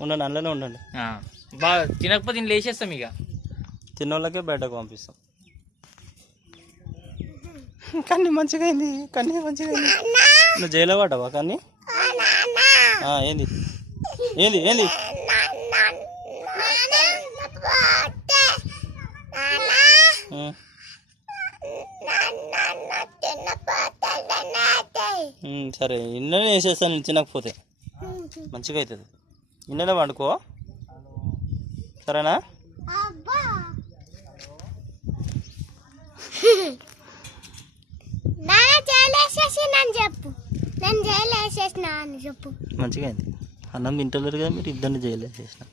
ఉండండి అందులోనే ఉండండి బాగా తినకపోతే నేను లేచేస్తాం ఇక తిన్నోళ్ళకే బయటకు పంపిస్తాం కన్నీ మంచిగా అయింది కన్నీ మంచిగా అయింది నువ్వు జైల్లో పడ్డావా కన్నీ ఆ, ఏంది ఏంది ఏంది. సరే. ఇన్ననే వేసేస్తాను తినకపోతే. మంచిగా అవుతుంది. ఇన్ననే వండుకో. సరేనా? చెప్పు. నేను చెప్పు. మంచిగా అయింది. అన్నం తింటలేరు కదా మీరు ఇద్దరిని జైలు వేసేసిన.